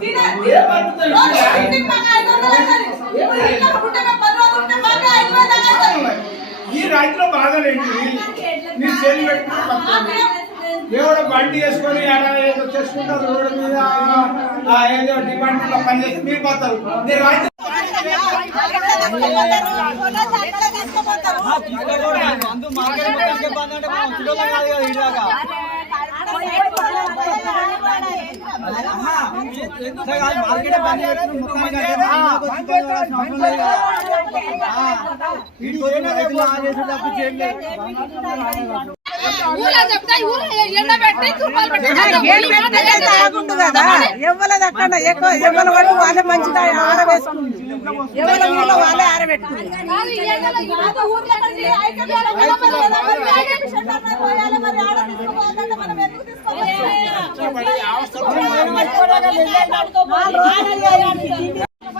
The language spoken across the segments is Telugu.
తినే- తినే- రోజు ఇంటికి మాకు ఐదు వందలు అవుతుంది. ఇప్పుడు ఇంట్లో ఉంటే మేము పది రోజులు ఉంటే మాకు ఐదు వేలు దాకా అవుతుంది. ఈ రైతులో బాధలేంటి చేతి పెట్టుకుని. ఎవడో బండి వేసుకొని ఏదో చేసుకుంటారు రోడ్డు మీద ఆ ఏదో డిపార్ట్మెంట్లో పని చేసి మీరు పోతారు. మీరు రైతు ఊళ్ళో ఊళ్ళో ఎండబెట్టి పెట్టి ఆగుండు కదా ఎవ్వలది అక్కడ ఎక్కువ ఎవ్వల వరకు వాళ్ళే మంచిగా ఆరవేసుకుంది ఎవరి ఊళ్ళో వాళ్ళే ఆరబెట్టుకుంది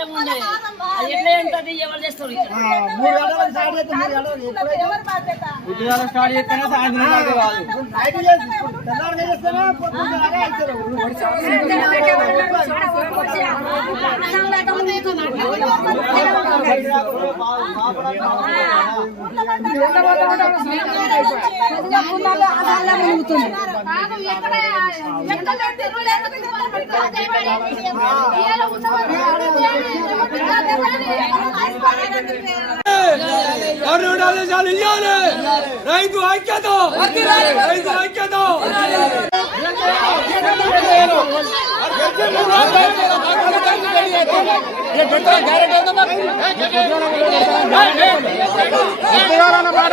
ప్రైవేట్ సెంటర్లో పోయాలి, మరి ఆడ తీసుకోవాలంటే మనం ఎందుకు తీసుకోవాలి? ఆ, ఇక ఇప్పుడైనా గేట్ పెట్టట్లే గేట్ పెడతలేరు తెస్తూనే ఉన్నారు తెచ్చినాక లేని పని ఇబ్బంది ఎవరి బాధ్యత కాదు, ఎక్కడ ఎక్కడ పెట్టిర్రు, లేకపోతే తుపాలు పెట్టి అదే పని. ఇవాళ ఉన్నవాళ్ళు కర్నూలు ఆదేశాలు ఇవ్వాలి రైతు ఐక్యత రైతు ఐక్యత మాట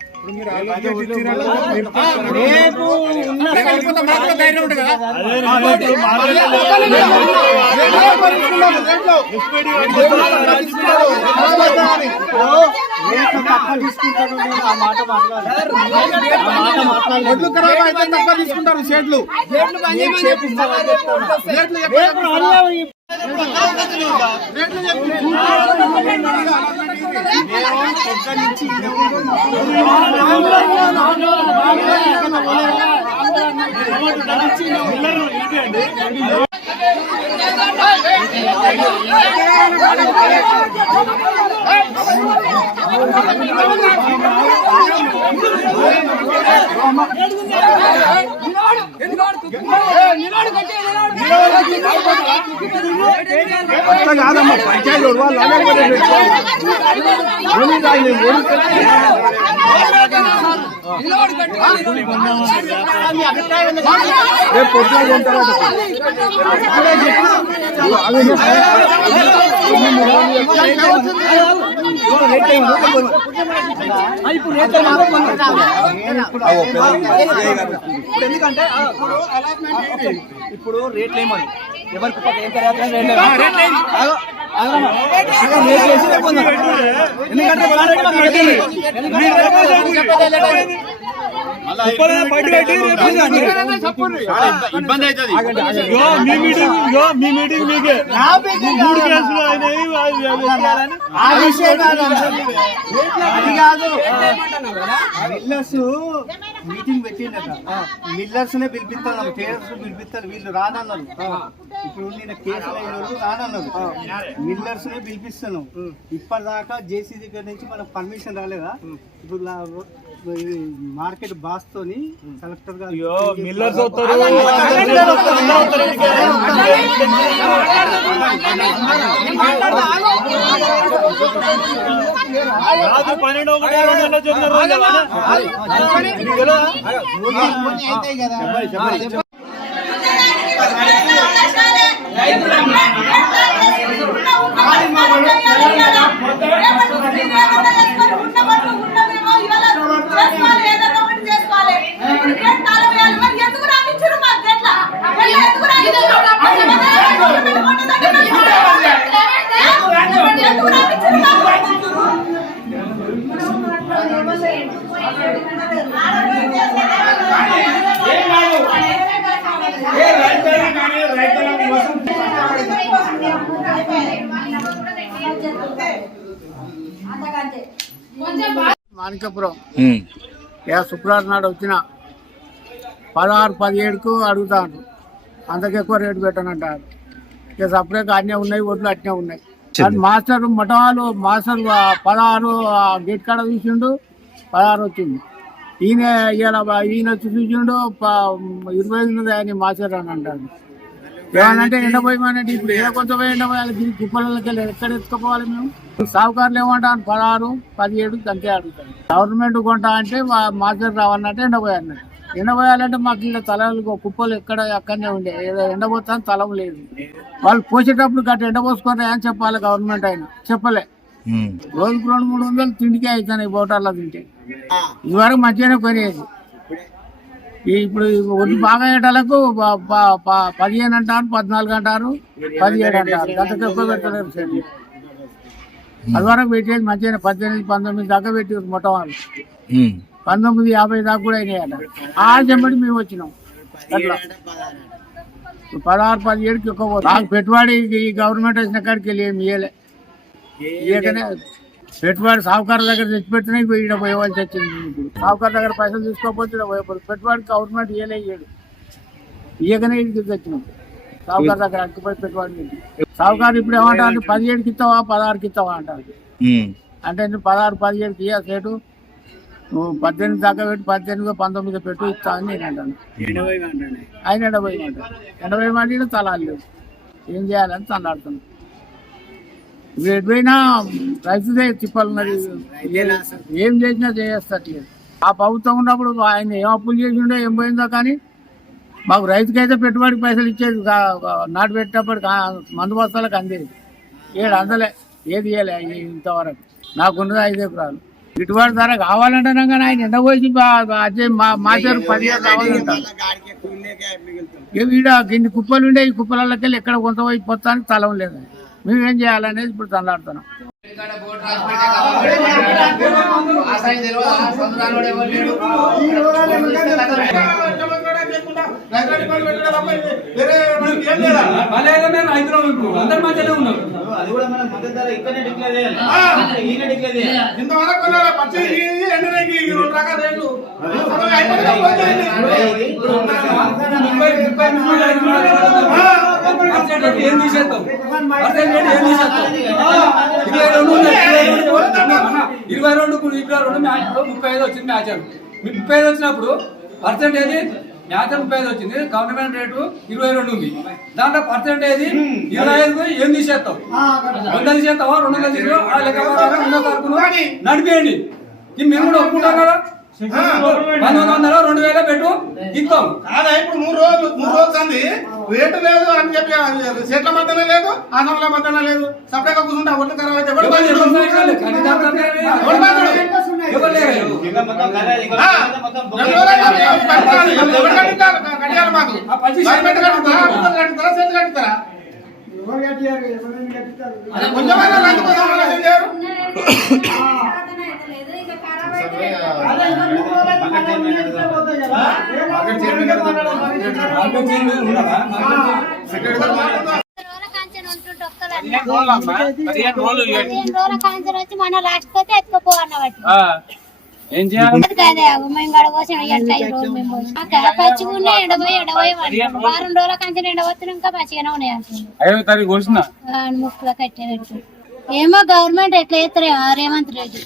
తీసుకుంటారు షేడ్లు రేట్లు ఎక్కువ ఆ అట్లా కాదమ్మా పంచాయతీ వాళ్ళు రేపు పొద్దున కొంటారా ఇప్పుడు ఎందుకంటే ఇప్పుడు రేట్లు? ఏమని ఎవరికి ఏం? తర్వాత ఇబ్బంది అవుతుంది మీ మీటింగ్ మీ మీటింగ్ మీకే మూడు కేసులు అయినాయి ఆ విషయం కాదమ్మా. అది కాదు మీటింగ్ పెట్టిండట మిల్లర్స్ నే పిలిపిస్తాను టేలర్స్ పిలిపిస్తారు వీళ్ళు రానన్నారు ఇప్పుడు నేను కేసులు అయిన వాళ్ళు రానన్నారు మిల్లర్స్ నే పిలిపిస్తాను ఇప్పటిదాకా జేసీ దగ్గర నుంచి మనకు పర్మిషన్ రాలేదా ఇప్పుడు మార్కెట్ బాస్ తోని కలెక్టర్ గారు మిల్లర్స్ వస్తారు రాత్రి పన్నెండు ఒకటి రెండు గంటల చెప్పిన మాణికపురం. ఇక శుక్రవారం నాడు వచ్చిన పదహారు పదిహేడుకు అడుగుతాను అంతకెక్కువ రేటు పెట్టనంటారు. ఇక సపరేట్గా అన్నీ ఉన్నాయి ఒడ్లు అట్నే ఉన్నాయి. మాస్టర్ మఠవాళ్ళు మాస్టర్ పదహారు గేట్ కాడ చూసిండు పదహారు వచ్చింది. ఈయన ఇవాళ ఈయన వచ్చి చూసిండు ఇరవై ఐదు ఉన్నది ఆయన మాస్టర్ అని అంటాడు ఏమనంటే ఎండపోయమనంటే ఇప్పుడు ఏ కొంత ఎండపోయాలి దీనికి కుప్పలకి వెళ్ళి ఎక్కడ ఎత్తుకుపోవాలి మేము? సావుకారులు ఏమంటారు? పదహారు పదిహేడు అంతే అడుగుతారు. గవర్నమెంట్ కొంటా అంటే మా- మాస్టర్ రావాలంటే ఎండపోయాలి ఎండపోయాలంటే మాకు ఇలా తలలు కుప్పలు ఎక్కడ అక్కడనే ఉండే. ఏదో ఎండపోతాను తలం లేదు. వాళ్ళు పోసేటప్పుడు గట్ట ఎండపోసుకుంటారు అని చెప్పాలి గవర్నమెంట్ అయినా చెప్పలే. రోజుకు రెండు మూడు వందలు తిండికే అవుతాయి బోటాల్లో తింటే. ఇదివరకు మంచిగానే కొనేది. ఇప్పుడు ఒడ్డు బాగా ప- పదిహేను అంటారు పద్నాలుగు అంటారు పదిహేడు అంటారు. గత ఎక్కువ పెట్టలేరు సార్ అది వరకు పెట్టేది మంచిగా పద్దెనిమిది పంతొమ్మిది దాకా పెట్టి మొత్తం వాళ్ళు. పంతొమ్మిది యాభై దాకా కూడా అయినాయట. ఆ చెంబడి మేము వచ్చినాం. అట్లా. పదహారు పదిహేడుకి ఎక్కువ. నాకు పెట్టుబడి ఈ గవర్నమెంట్ వచ్చిన కాడికి వెళ్ళి ఏమి ఇయ్యలే. ఇయ్యకనే పెట్టుబడి సావుకారుల దగ్గర తెచ్చి పెట్టినా ఇప్పుడు ఈడ పోయేవాళ్ళు తెచ్చింది. ఇప్పుడు సావుకారు దగ్గర పైసలు తీసుకోకపోతే ఈడ పోయేవాళ్ళు పెట్టుబడి గవర్నమెంట్ ఇయ్యలే ఇయ్యడు ఇయ్యకనే ఇడికి తెచ్చినాం. సావుకారు దగ్గర అక్కిపోయి పెట్టుబడి పెట్టి. సావుకారు ఇప్పుడు ఏమంటారు? పదిహేడుకి ఇస్తావా? పదహారుకి ఇస్తావా అంటారు. అంటే నువ్వు పదహారు పదిహేడుకి ఇయ్య సేటు. నువ్వు పద్దెనిమిది దాకా పెట్టి పద్దెనిమిది పంతొమ్మిది పెట్టు ఇస్తా అని నేను అంటాను. ఆయన ఎనభై అంటారు ఎనభై మంది తలాలు ఏం చేయాలని తలాడుతున్నాను ఇప్పుడు ఎటుపోయినా రైతుదే తిప్పాలన్నది ఏం చేసినా చేయస్తట్లేదు ఆ ప్రభుత్వం ఉన్నప్పుడు ఆయన ఏం అప్పులు చేసిండో ఏం పోయిందో కానీ మాకు రైతుకైతే పెట్టుబడి పైసలు ఇచ్చేది నాటు పెట్టేటప్పుడు మందు బస్తాలకు అందేది. ఏడు అందలే ఏది ఇయ్యలే ఇంతవరకు. నాకున్నది ఐదు ఎకరాలు. గిట్టుబాటు ధర కావాలంటున్నాం కానీ ఆయన ఎండపోసి అదే మా మాచారు పదిహేను కావాలంటారు వీడ గిన్ని కుప్పలు ఉండే ఈ కుప్పలకి వెళ్ళి ఎక్కడ కొంత పోయి పొత్తానికి తలం లేదు. మేమేం చేయాలనేది ఇప్పుడు తనలాడుతున్నాం. అందరు మంచిగానే ఉన్నారు అది కూడా మనం మద్దతు ధర ఇక్కడనే డిక్లేర్ చేయాలి. ఈయన డిక్లేర్ చేయాలి. ఇంతవరకు కొన్నారా? పచ్చడి ఈ- ఈ ఎండనకి ఈ రెండు రకాల రేట్లు. అసలు అయిపోయిందా? పోయిందా? ముప్పై ముప్పై మూడు ఐదు పర్సెంట్ రేటు ఏం పర్సెంట్ ఇరవై రెండు ఇరవై రెండు మ్యాచ్ ముప్పై ఐదు వచ్చింది మ్యాచ్. ముప్పై ఐదు వచ్చినప్పుడు పర్సెంటేజ్ మ్యాచ్ ముప్పై ఐదు వచ్చింది. గవర్నమెంట్ రేటు ఇరవై రెండు ఉంది. దాంట్లో పర్సెంటేజ్ ఇరవై ఐదు ఏం వంద తీసేస్తావా? రెండు వందలు తీసుకో? ఆ లెక్క రెండో నడిపేయండి. ఇది మేము కూడా ఒప్పుకుంటాం కదా? పంతొమ్మిది వందలు రెండు వేల పెట్టు ఇస్తాం. కాదా ఇప్పుడు మూడు రోజులు మూడు రోజులు అంది రేటు లేదు అని చెప్పి చెట్ల మధ్యన లేదు ఆసంల మధ్యన లేదు సపరేట్గా కూర్చుంటే ఒళ్ళు ఖరాబ్ అయితే ఎవరు మాకు. కొంచెమైనా రైతు కోసం ఆలోచన చేయరు? మార్కెట్ చేయండి, ఉన్నదా? రోజుల కాంచెలు ఉంటుంటే ఒక్కదాన్ని. పదిహేను రోజుల కాంచెలు వచ్చి మన లాస్ట్ పోతే ఎత్తుకోపో అన్నవాటి. ఏం చేయాలి? కాదే మేము పచ్చిగా ఉన్నాయి ఎండపోయి వారం రోజుల కంచెలు ఎండబోతున్నాం ఇంకా పచ్చిగానే ఉన్నాయి ఐదో తారీఖు కోసిన ముక్కులో కట్టే పెట్టు. ఏమో గవర్నమెంట్ ఎట్లా చేస్తారు రేవంత్ రెడ్డి.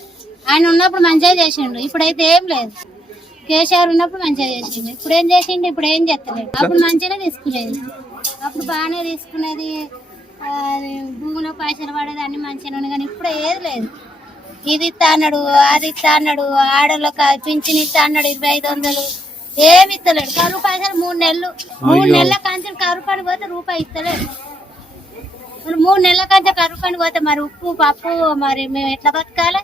ఆయన ఉన్నప్పుడు మంచిగా చేసిండు ఇప్పుడైతే ఏం లేదు. కేసీఆర్ ఉన్నప్పుడు మంచిగా చేసిండు. ఇప్పుడు ఏం చేసిండు? ఇప్పుడు ఏం చేస్తలేదు అప్పుడు మంచిగానే తీసుకునేది. అప్పుడు బాగానే తీసుకునేది భూమిలో పైసలు పడేది అన్ని మంచిగా ఉన్నాయి కానీ ఇప్పుడు ఏది లేదు. ఇది ఇస్తా అన్నాడు అది ఇస్తా అన్నాడు ఆడోళ్ళకి పింఛన్ ఇస్తా అన్నాడు ఇరవై ఐదు వందలు. ఏమి ఇస్తలేడు. కరువు పైసలు మూడు నెలలు. మూడు నెలల కాంచెం కరువు పని పోతే రూపాయి ఇస్తలేడు. మరి మూడు నెలల కంటే కరువు పని పోతే మరి ఉప్పు పప్పు మరి మేము ఎట్లా బతకాలి?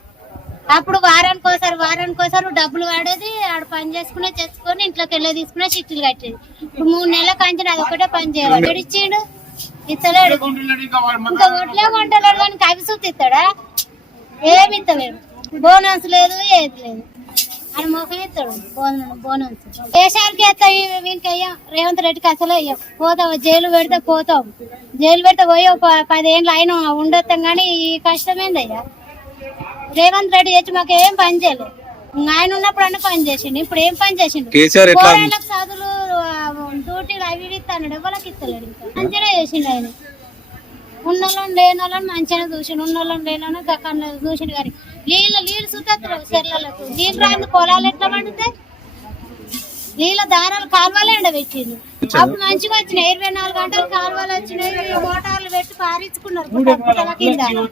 అప్పుడు వారానికి ఒకసారి వారానికి ఒకసారి డబ్బులు వాడేది ఆడ పని చేసుకునే చేసుకొని ఇంట్లోకి వెళ్ళి తీసుకునే చిట్టులు కట్టేది. ఇప్పుడు మూడు నెలల కంచి అది ఒకటే పని చేయాలి. ఇచ్చిండు? ఇస్తలేడు. ఇంకా ఒట్లే కొంటలేడు కానీ కవి సూతి ఇస్తాడా? ఏమి ఇస్తలేడు. బోనస్ లేదు ఏది లేదు. అని మొఖం ఇస్తాడు. బోనస్. బోనస్ దేశానికి ఎత్తా వీనికి అయ్యాం రేవంత్ రెడ్డికి అసలు అయ్యాం పోతావు జైలు పెడితే పోతావు. జైలు పెడితే పోయి పదేళ్ళు ఆయన ఉండొస్తాం కానీ ఈ కష్టమేందయ్యా? రేవంత్ రెడ్డి తెచ్చి మాకు ఏం పని చేయలేదు. ఆయన ఉన్నప్పుడు అన్న పని చేసిండు ఇప్పుడు ఏం పని చేసిండు? కేసీఆర్ ఎట్లా పోరాళ్ళకి చదువులు ఆ, డ్యూటీలు అవి ఇవి ఇస్తాడు ఎవరికి ఇస్తలేడు ఇంకా? మంచిగా చేసిండు ఆయన. ఉన్నోళ్ళని లేని వాళ్ళని మంచిగా చూసిండు ఉన్నోళ్ళని లేని వాళ్ళని చూసిండు కానీ నీళ్ళు నీళ్ళు సుతత్తులు చెర్లకు నీళ్ళు రాని పొలాలు ఎట్లా పండుతాయి? నీళ్ళ దారాలు కాలువలే ఎండబెట్టిండు అప్పుడు మంచిగా వచ్చినాయి ఇరవై నాలుగు గంటలు కాలువలు వచ్చినాయి మోటార్లు పెట్టి పారించుకున్నారు కింద